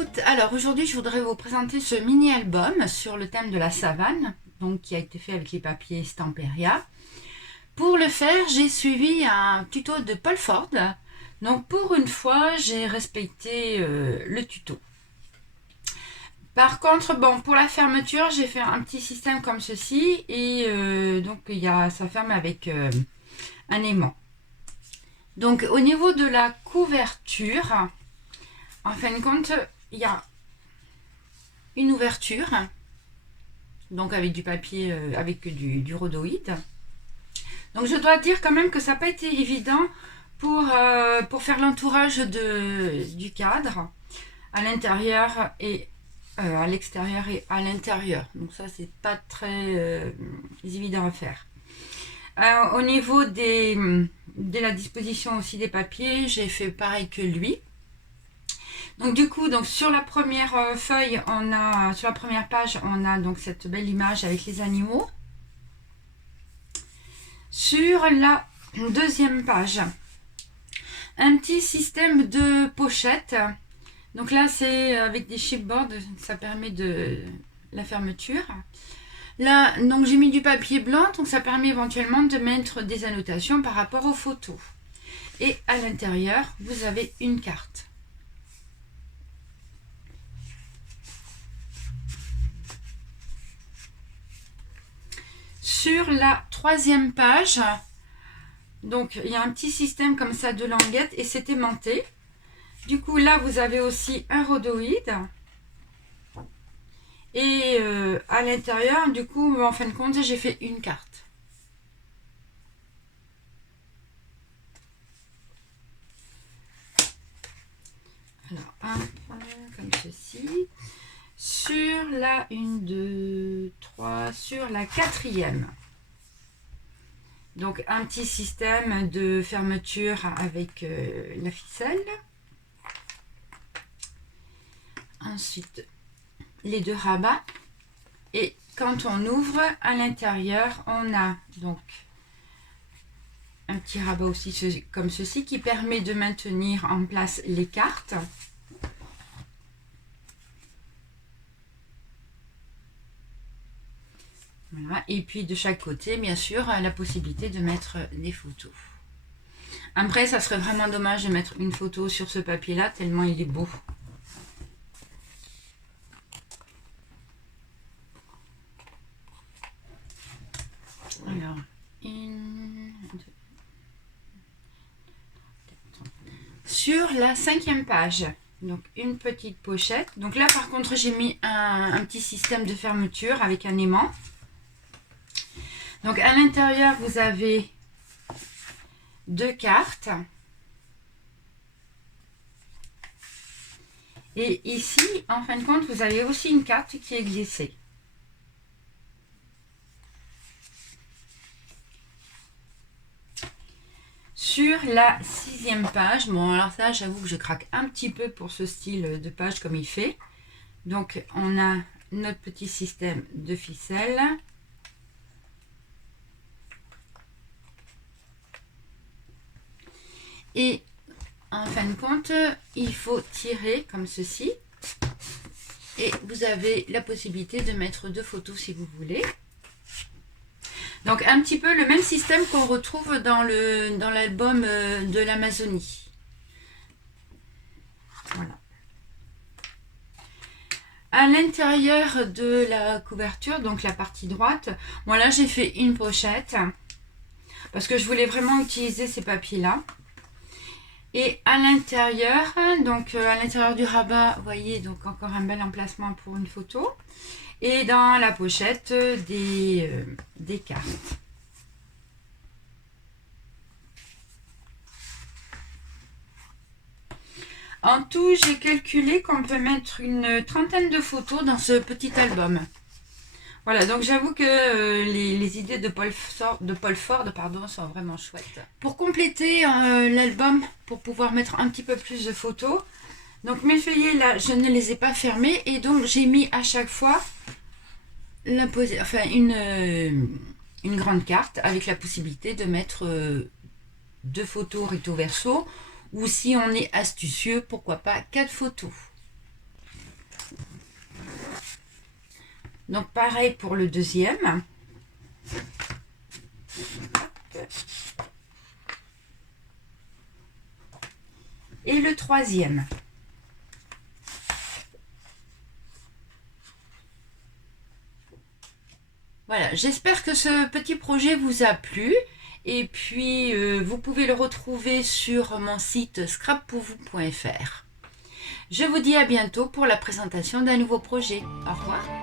toutes, alors aujourd'hui je voudrais vous présenter ce mini-album sur le thème de la savane, donc qui a été fait avec les papiers Stamperia. Pour le faire, j'ai suivi un tuto de Paul Ford, donc pour une fois j'ai respecté le tuto. Par contre, bon, pour la fermeture, j'ai fait un petit système comme ceci et donc ça ferme avec un aimant. Donc au niveau de la couverture, en fin de compte, il y a une ouverture, donc avec du papier, avec du rhodoïde. Donc je dois dire quand même que ça n'a pas été évident pour faire l'entourage du cadre, à l'intérieur et à l'extérieur et à l'intérieur. Donc ça, c'est pas très évident à faire. Au niveau de la disposition aussi des papiers, j'ai fait pareil que lui. Donc du coup, donc sur la première feuille, sur la première page, on a donc cette belle image avec les animaux. Sur la deuxième page, un petit système de pochette. Donc là, c'est avec des chipboards, ça permet de la fermeture. Là, donc j'ai mis du papier blanc, donc ça permet éventuellement de mettre des annotations par rapport aux photos. Et à l'intérieur, vous avez une carte. Sur la troisième page, donc il y a un petit système comme ça de languettes et c'est aimanté. Du coup, là, vous avez aussi un rhodoïde. Et à l'intérieur, du coup, en fin de compte, j'ai fait une carte. Alors, un point comme ceci. Sur la 1, 2, 3, sur la quatrième. Donc, un petit système de fermeture avec la ficelle. Ensuite, les deux rabats. Et quand on ouvre, à l'intérieur, on a donc un petit rabat aussi comme ceci qui permet de maintenir en place les cartes. Voilà. Et puis de chaque côté, bien sûr, la possibilité de mettre des photos. Après, ça serait vraiment dommage de mettre une photo sur ce papier-là, tellement il est beau. Alors, sur la cinquième page, donc une petite pochette. Donc là, par contre, j'ai mis un petit système de fermeture avec un aimant. Donc à l'intérieur, vous avez deux cartes. Et ici, en fin de compte, vous avez aussi une carte qui est glissée. Sur la sixième page, bon alors ça, j'avoue que je craque un petit peu pour ce style de page comme il fait. Donc on a notre petit système de ficelle. Et en fin de compte, il faut tirer comme ceci. Et vous avez la possibilité de mettre deux photos si vous voulez. Donc un petit peu le même système qu'on retrouve dans l'album de l'Amazonie. Voilà. À l'intérieur de la couverture, donc la partie droite, bon là j'ai fait une pochette parce que je voulais vraiment utiliser ces papiers-là. Et à l'intérieur, donc à l'intérieur du rabat, vous voyez, donc encore un bel emplacement pour une photo. Et dans la pochette, des cartes. En tout, j'ai calculé qu'on peut mettre une trentaine de photos dans ce petit album. Voilà, donc j'avoue que les idées de Paul Ford, sont vraiment chouettes. Pour compléter l'album, pour pouvoir mettre un petit peu plus de photos, donc mes feuillets là, je ne les ai pas fermés et donc j'ai mis à chaque fois une grande carte avec la possibilité de mettre deux photos recto verso ou si on est astucieux, pourquoi pas 4 photos. Donc pareil pour le deuxième. Et le troisième. Voilà, j'espère que ce petit projet vous a plu. Et puis, vous pouvez le retrouver sur mon site scrappourvous.fr. Je vous dis à bientôt pour la présentation d'un nouveau projet. Au revoir.